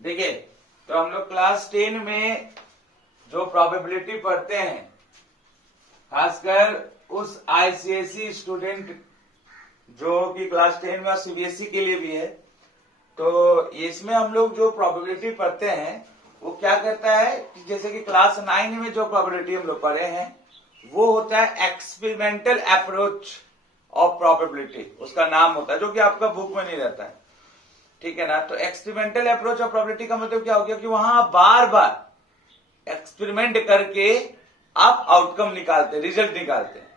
देखिए, तो हम लोग क्लास 10 में जो प्रोबेबिलिटी पढ़ते हैं, खासकर उस आईसीएसई स्टूडेंट जो कि क्लास 10 में और सीबीएसई के लिए भी है, तो इसमें हम लोग जो प्रोबेबिलिटी पढ़ते हैं वो क्या करता है कि जैसे कि क्लास 9 में जो प्रोबेबिलिटी हम लोग पढ़े हैं वो होता है एक्सपेरिमेंटल अप्रोच ऑफ प्रोबेबिलिटी, उसका नाम होता है, जो कि आपका बुक में नहीं रहता है, ठीक है ना। तो एक्सपेरिमेंटल अप्रोच ऑफ प्रोबेबिलिटी का मतलब क्या हो गया कि वहां आप बार बार एक्सपेरिमेंट करके आप आउटकम निकालते हैं, रिजल्ट निकालते हैं,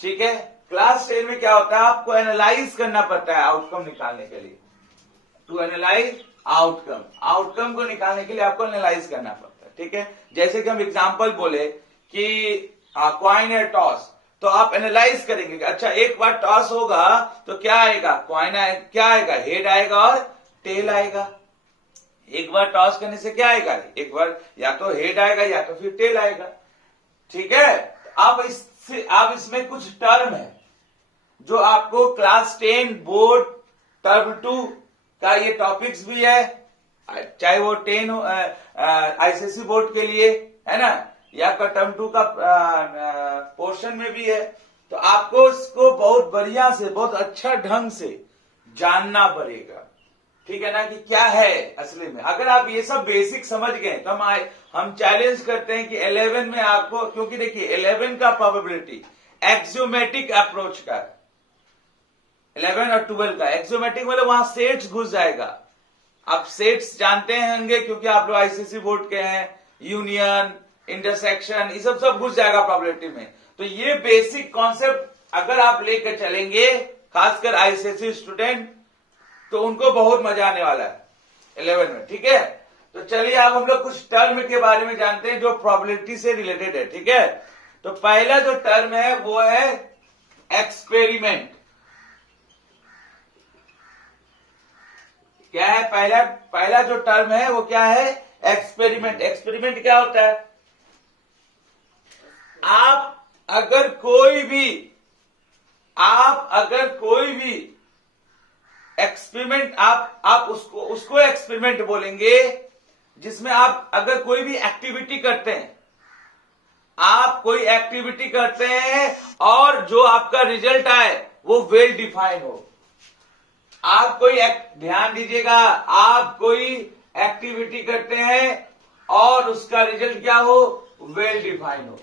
ठीक है। क्लास 10 में क्या होता है, आपको एनालाइज करना पड़ता है आउटकम निकालने के लिए। टू एनालाइज आउटकम, आउटकम को निकालने के लिए आपको एनालाइज करना पड़ता है, ठीक है। जैसे कि हम एग्जांपल बोले कि कॉइन है टॉस, तो आप एनालाइज करेंगे कि अच्छा एक बार टॉस होगा तो क्या आएगा, कॉइन क्या आएगा, हेड आएगा और टेल आएगा। एक बार टॉस करने से क्या आएगा, एक बार या तो हेड आएगा या तो फिर टेल आएगा, ठीक है। अब इसमें कुछ टर्म है जो आपको क्लास 10 बोर्ड टर्म 2 का ये टॉपिक्स भी है, चाहे वो 10 आईसीएसई बोर्ड के लिए है ना, या का टर्म 2 का पोर्शन में भी है। तो आपको इसको बहुत बढ़िया से, बहुत अच्छा ढंग से जानना पड़ेगा, ठीक है ना, कि क्या है असली में। अगर आप ये सब बेसिक समझ गए तो हम चैलेंज करते हैं कि 11 में आपको, क्योंकि देखिए 11 का प्रोबेबिलिटी एक्सियोमेटिक अप्रोच का, 11 और 12 का एक्सियोमेटिक मतलब वहां सेट्स घुस जाएगा। आप सेट्स जानते होंगे क्योंकि आप लोग आईसीएसई बोर्ड के हैं, यूनियन, इंटरसेक्शन, ये सब घुस जाएगा प्रोबेबिलिटी में। तो ये बेसिक कॉन्सेप्ट अगर आप लेकर चलेंगे, खासकर आईसीएसई स्टूडेंट, तो उनको बहुत मजा आने वाला है 11 में, ठीक है। तो चलिए अब हम लोग कुछ टर्म के बारे में जानते हैं जो प्रोबेबिलिटी से रिलेटेड है, ठीक है। तो पहला जो टर्म है वो है एक्सपेरिमेंट। क्या है पहला जो टर्म है वो क्या है, एक्सपेरिमेंट। एक्सपेरिमेंट क्या होता है, आप अगर कोई भी एक्सपेरिमेंट, आप उसको एक्सपेरिमेंट बोलेंगे जिसमें आप अगर कोई भी एक्टिविटी करते हैं, आप कोई एक्टिविटी करते हैं और जो आपका रिजल्ट आए वो वेल डिफाइन हो। आप कोई ध्यान दीजिएगा, आप कोई एक्टिविटी करते हैं और उसका रिजल्ट क्या हो, वेल डिफाइन हो।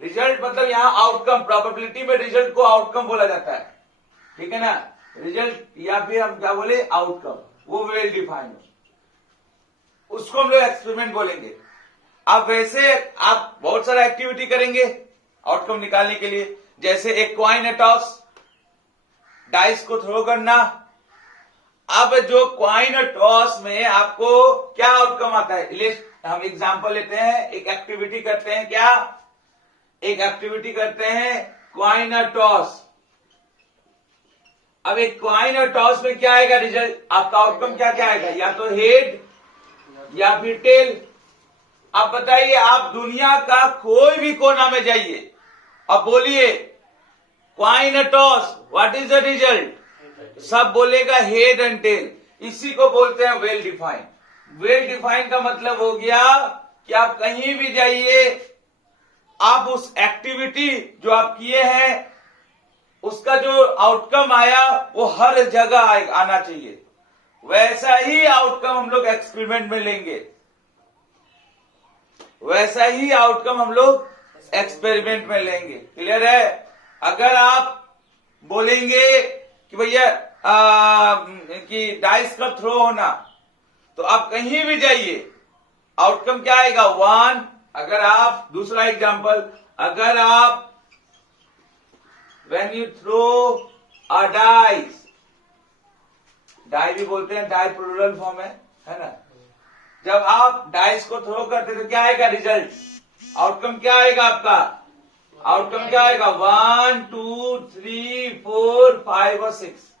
रिजल्ट मतलब यहां आउटकम, प्रोबेबिलिटी में रिजल्ट को आउटकम बोला जाता है, ठीक है ना। रिजल्ट या फिर हम क्या बोले, आउटकम, वो वेल डिफाइन हो, उसको हम लोग एक्सपेरिमेंट बोलेंगे। अब वैसे आप बहुत सारा एक्टिविटी करेंगे आउटकम निकालने के लिए, जैसे एक कॉइन है टॉस, डाइस को थ्रो करना। अब जो कॉइन टॉस में आपको क्या आउटकम आता है, हम एग्जांपल लेते हैं, एक एक्टिविटी करते हैं, क्या एक एक्टिविटी करते हैं, कॉइन टॉस। अब एक कॉइन टॉस में क्या आएगा रिजल्ट, आपका आउटकम क्या क्या आएगा, या तो हेड या फिर टेल। अब बताइए, आप दुनिया का कोई भी कोना में जाइए, अब बोलिए coin toss, what is the result, सब बोलेगा हेड एंड टेल। इसी को बोलते हैं वेल डिफाइन। वेल डिफाइन का मतलब हो गया कि आप कहीं भी जाइए, आप उस एक्टिविटी जो आप किए हैं उसका जो आउटकम आया वो हर जगह आना चाहिए। वैसा ही आउटकम हम लोग एक्सपेरिमेंट में लेंगे, वैसा ही आउटकम हम लोग एक्सपेरिमेंट में लेंगे। क्लियर है। अगर आप बोलेंगे कि भैया कि डाइस का थ्रो होना, तो आप कहीं भी जाइए आउटकम क्या आएगा, 1। अगर आप, दूसरा एग्जांपल, अगर आप when you throw a dice, die भी बोलते हैं, डाई प्लूरल फॉर्म है ना। जब आप डाइस को थ्रो करते तो क्या आएगा रिजल्ट, आउटकम क्या आएगा आपका, आउटकम क्या आएगा, 1 2 3 4 5 और 6,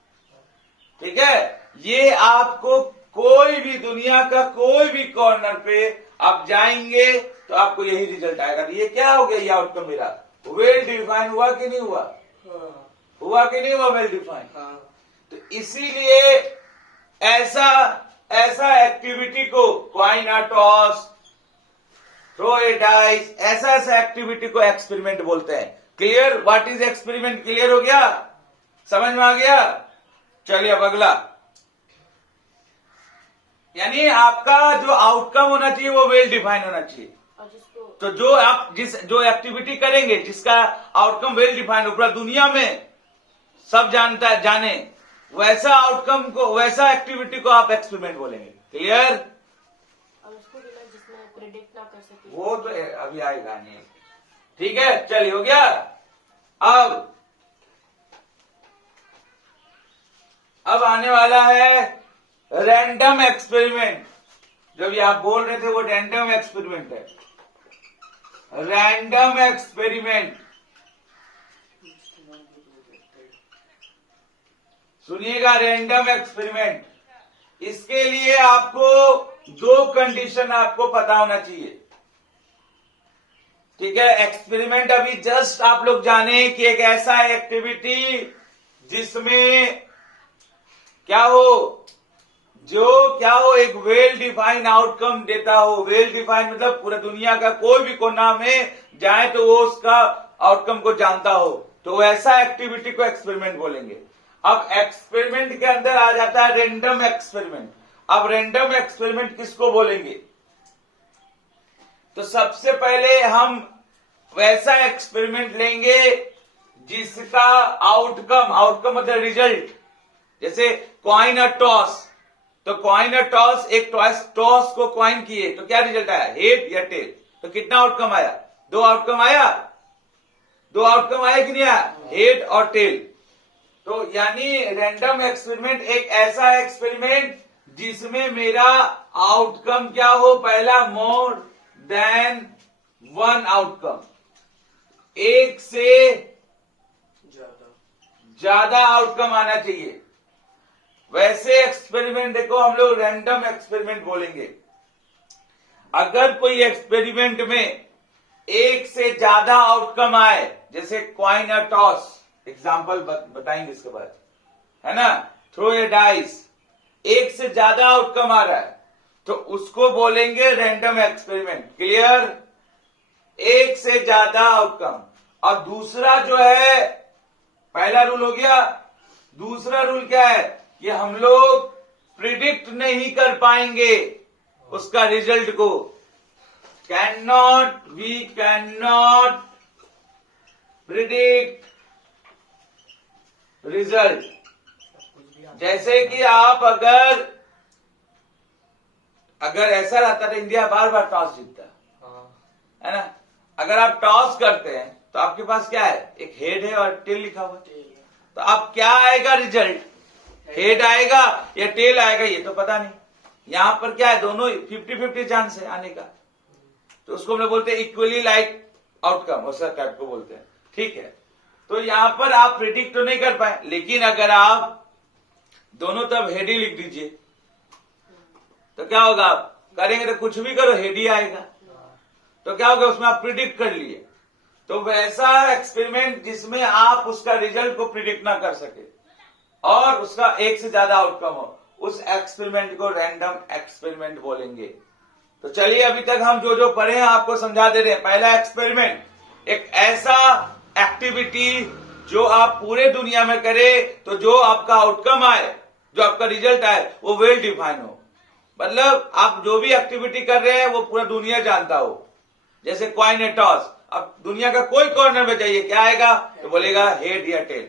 ठीक है। ये आपको कोई भी दुनिया का कोई भी कॉर्नर पे आप जाएंगे तो आपको यही रिजल्ट आएगा। तो ये क्या हो गया, ये आउटकम मेरा वेल डिफाइन हुआ कि नहीं हुआ, हुआ कि नहीं हुआ वेल डिफाइन। तो इसीलिए ऐसा ऐसा एक्टिविटी को कॉइन टॉस, थ्रो ए डाइस, ऐसा ऐसा एक्टिविटी को एक्सपेरिमेंट बोलते हैं। Clear? What is experiment? Clear हो गया? समझ में आ गया? चलिए अब अगला, यानी आपका जो आउटकम होना चाहिए वो वेल डिफाइन होना चाहिए। तो जो आप जो एक्टिविटी करेंगे जिसका आउटकम वेल डिफाइन हो, पूरा दुनिया में सब जाने, वैसा आउटकम को, वैसा एक्टिविटी को आप एक्सपेरिमेंट बोलेंगे। क्लियर? उसको जिसमें प्रेडिक्ट ना कर सके, वो तो अभी आएगा नहीं। ठीक है, चलिए हो गया। अब आने वाला है रैंडम एक्सपेरिमेंट। जब ये आप बोल रहे थे वो रैंडम एक्सपेरिमेंट है। रैंडम एक्सपेरिमेंट, सुनिएगा, रैंडम एक्सपेरिमेंट, इसके लिए आपको दो कंडीशन आपको पता होना चाहिए। ठीक है, एक्सपेरिमेंट अभी जस्ट आप लोग जाने कि एक ऐसा एक्टिविटी जिसमें क्या हो, एक वेल डिफाइन आउटकम देता हो। वेल डिफाइन मतलब पूरा दुनिया का कोई भी कोना में जाए तो वो उसका आउटकम को जानता हो, तो वैसा एक्टिविटी को एक्सपेरिमेंट बोलेंगे। अब एक्सपेरिमेंट के अंदर आ जाता है रैंडम एक्सपेरिमेंट। अब रैंडम एक्सपेरिमेंट किसको बोलेंगे? तो सबसे पहले हम वैसा एक्सपेरिमेंट लेंगे जिसका आउटकम मतलब रिजल्ट, जैसे कॉइन टॉस, तो कॉइन टॉस, एक टॉस को कॉइन किए तो क्या रिजल्ट आया, हेड या टेल, तो कितना आउटकम आया, दो आउटकम आया कि नहीं आया, हेड और टेल। तो यानी रैंडम एक्सपेरिमेंट एक ऐसा एक्सपेरिमेंट जिसमें मेरा आउटकम क्या हो, पहला मोर देन वन आउटकम, एक से ज्यादा आउटकम आना चाहिए। वैसे एक्सपेरिमेंट को हम लोग रैंडम एक्सपेरिमेंट बोलेंगे। अगर कोई एक्सपेरिमेंट में एक से ज्यादा आउटकम आए, जैसे कॉइन टॉस, एग्जाम्पल बताएंगे इसके बाद, है ना, थ्रो ए डाइस, एक से ज्यादा आउटकम आ रहा है तो उसको बोलेंगे रैंडम एक्सपेरिमेंट। क्लियर? एक से ज्यादा आउटकम। और दूसरा जो है, पहला रूल हो गया, दूसरा रूल क्या है कि हम लोग प्रिडिक्ट नहीं कर पाएंगे उसका रिजल्ट को। We can not predict result. जैसे कि आप अगर ऐसा रहता तो इंडिया बार बार टॉस जीतता, है ना। अगर आप टॉस करते हैं तो आपके पास क्या है, एक हेड है और टेल लिखा हुआ है, तो अब क्या आएगा रिजल्ट, हेड आएगा या टेल आएगा ये तो पता नहीं। यहां पर क्या है, दोनों 50-50 चांस है आने का, तो उसको हम लोग बोलते हैं इक्वली लाइक आउटकम, उस टाइप को बोलते हैं। ठीक है, तो यहां पर आप प्रिडिक्ट तो नहीं कर पाए, लेकिन अगर आप दोनों तरफ हेड ही लिख दीजिए तो क्या होगा, आप करेंगे तो कुछ भी करो हेड ही आएगा, तो क्या होगा, उसमें आप प्रिडिक्ट कर लिए। तो वैसा एक्सपेरिमेंट जिसमें आप उसका रिजल्ट को प्रिडिक्ट ना कर सके और उसका एक से ज्यादा आउटकम हो, उस एक्सपेरिमेंट को रैंडम एक्सपेरिमेंट बोलेंगे। तो चलिए, अभी तक हम जो पढ़े हैं आपको समझा दे रहे हैं। पहला एक्सपेरिमेंट, एक ऐसा एक्टिविटी जो आप पूरे दुनिया में करें तो जो आपका आउटकम आए, जो आपका रिजल्ट आए, वो वेल डिफाइन हो, मतलब आप जो भी एक्टिविटी कर रहे हैं वो पूरा दुनिया जानता हो। जैसे कॉइन टॉस, अब दुनिया का कोई कॉर्नर में जाइए, क्या आएगा, तो बोलेगा हेड या टेल।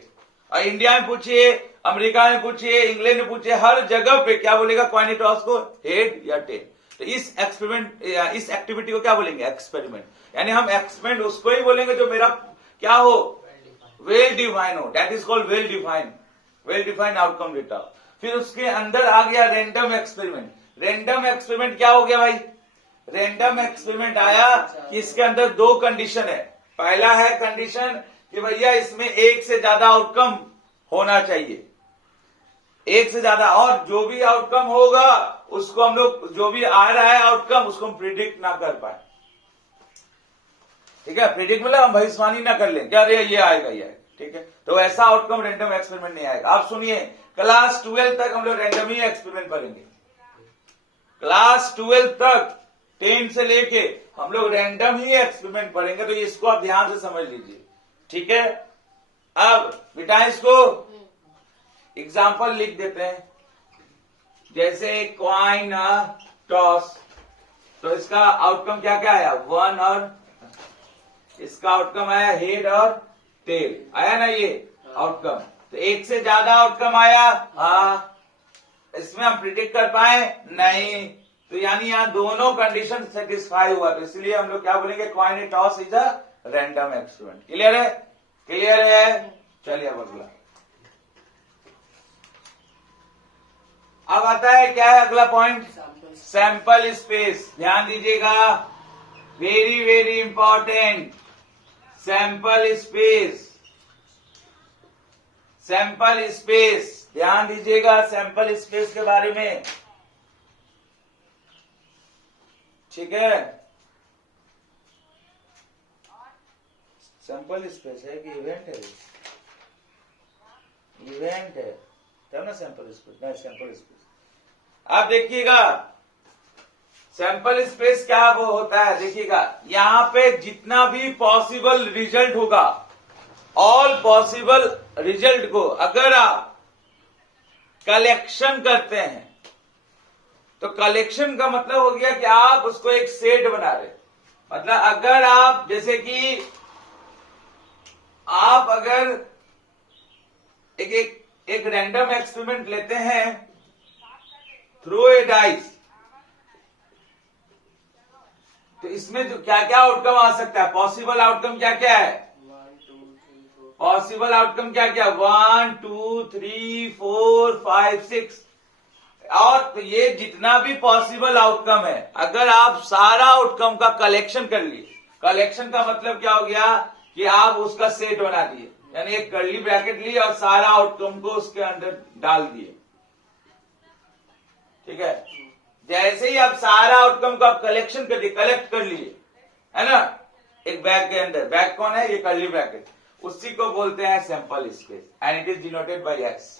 और इंडिया में पूछिए, अमेरिका में पूछिए, इंग्लैंड में पूछिए, हर जगह पे क्या बोलेगा, कॉइन टॉस को हेड या टेल। तो इस एक्टिविटी को क्या बोलेंगे, एक्सपेरिमेंट। यानी हम एक्सपेरिमेंट उसको ही बोलेंगे जो मेरा क्या हो, वेल डिफाइन हो, that is called well define outcome data. फिर उसके अंदर आ गया रैंडम एक्सपेरिमेंट। रैंडम एक्सपेरिमेंट क्या हो गया भाई, रैंडम एक्सपेरिमेंट आया कि इसके अंदर दो कंडीशन है। पहला है कंडीशन कि भैया इसमें एक से ज्यादा आउटकम होना चाहिए, एक से ज्यादा, और जो भी आउटकम होगा उसको हम लोग, जो भी आ रहा है आउटकम, उसको हम प्रिडिक्ट ना कर पाए। ठीक है, प्रिडिक्ट मतलब हम भविष्यवाणी ना कर लें, क्या अरे ये आएगा ये आएगा, ठीक है, तो ऐसा आउटकम रैंडम एक्सपेरिमेंट नहीं आएगा। आप सुनिए, क्लास 12 तक हम लोग रैंडम ही एक्सपेरिमेंट करेंगे, क्लास 12 तक 10 से लेके हम लोग रैंडम ही एक्सपेरिमेंट पढ़ेंगे, तो इसको आप ध्यान से समझ लीजिए, ठीक है। अब बेटा इसको एग्जाम्पल लिख देते हैं, जैसे क्वाइन टॉस, तो इसका आउटकम क्या क्या आया, 1 और इसका आउटकम आया हेड और टेल, आया ना ये आउटकम। तो एक से ज्यादा आउटकम आया, हाँ, इसमें हम प्रिडिक्ट कर पाए नहीं, तो यानी यहाँ दोनों कंडीशन सेटिस्फाई हुआ, तो इसलिए हम लोग क्या बोलेंगे, coin toss is a random experiment. Clear है, क्लियर है। चलिए अब अगला, अब आता है क्या है अगला पॉइंट, सैंपल स्पेस। ध्यान दीजिएगा, very very important, sample space, sample space, ध्यान दीजिएगा सैंपल स्पेस के बारे में, ठीक है। सैंपल स्पेस है कि इवेंट है, इवेंट है तब ना सैंपल स्पेस, नहीं सैंपल स्पेस। आप देखिएगा सैंपल स्पेस क्या वो होता है, देखिएगा यहां पे जितना भी पॉसिबल रिजल्ट होगा, ऑल पॉसिबल रिजल्ट को अगर आप कलेक्शन करते हैं, तो कलेक्शन का मतलब हो गया कि आप उसको एक सेट बना रहे। मतलब अगर आप, जैसे कि आप अगर एक रैंडम एक्सपेरिमेंट लेते हैं, थ्रो ए डाइस, तो इसमें जो क्या क्या आउटकम आ सकता है, पॉसिबल आउटकम क्या क्या है, पॉसिबल आउटकम क्या क्या, 1 2 3 4 5 6, और तो ये जितना भी पॉसिबल आउटकम है, अगर आप सारा आउटकम का कलेक्शन कर लिए, कलेक्शन का मतलब क्या हो गया कि आप उसका सेट बना दिए, यानी एक कर्ली ब्रैकेट ली और सारा आउटकम को उसके अंदर डाल दिए, ठीक है। जैसे ही आप सारा आउटकम को आप कलेक्शन कर दिए, कलेक्ट कर लिए, है ना, एक बैग के अंदर, बैग कौन है, ये कर्ली ब्रैकेट, उसी को बोलते हैं sample space, and it is denoted by x.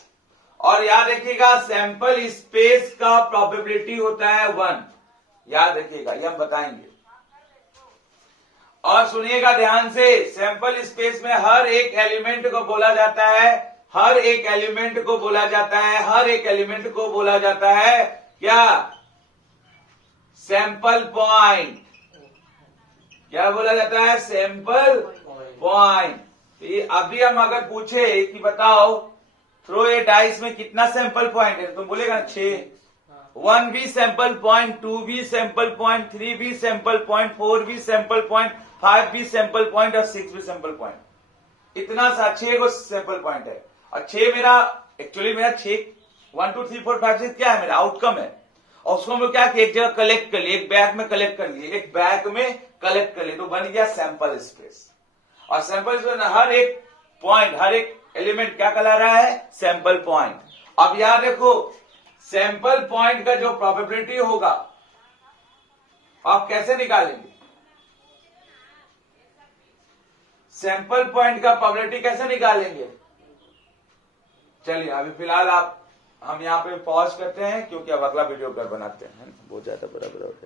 और याद रखिएगा सैंपल स्पेस का प्रोबेबिलिटी होता है 1, याद रखिएगा, ये हम बताएंगे। और सुनिएगा ध्यान से, सैंपल स्पेस में हर एक एलिमेंट को बोला जाता है, हर एक एलिमेंट को बोला जाता है, हर एक एलिमेंट को बोला जाता है क्या, सैंपल पॉइंट। क्या बोला जाता है, सैंपल पॉइंट। अभी हम अगर पूछे कि बताओ थ्रो ए डाइस में कितना सैंपल पॉइंट है, तुम बोलेगा 6, 1 भी सैंपल पॉइंट, 2 भी सैंपल पॉइंट, 3 भी सैंपल पॉइंट, 4 भी सैंपल पॉइंट, 5 भी सैंपल पॉइंट और 6 भी सैंपल पॉइंट। इतना सा 6 को सैंपल पॉइंट है, और 6 मेरा एक्चुअली मेरा 6 1 2 3 4 5 6 क्या है, मेरा आउटकम है। और उसको हम लोग क्या किए, एक जगह कलेक्ट कर लिए, एक बैग में कलेक्ट कर लिए, एक बैग में कलेक्ट कर लिए, तो बन गया सैंपल स्पेस। और सैंपल स्पेस हर एक पॉइंट, हर एक एलिमेंट क्या कहला रहा है, सैंपल पॉइंट। अब याद रखो सैंपल पॉइंट का जो प्रोबेबिलिटी होगा आप कैसे निकालेंगे, सैंपल पॉइंट का प्रोबेबिलिटी कैसे निकालेंगे। चलिए अभी फिलहाल हम यहाँ पे पॉज करते हैं, क्योंकि अब अगला वीडियो बनाते हैं, बहुत ज्यादा बराबर हो गया।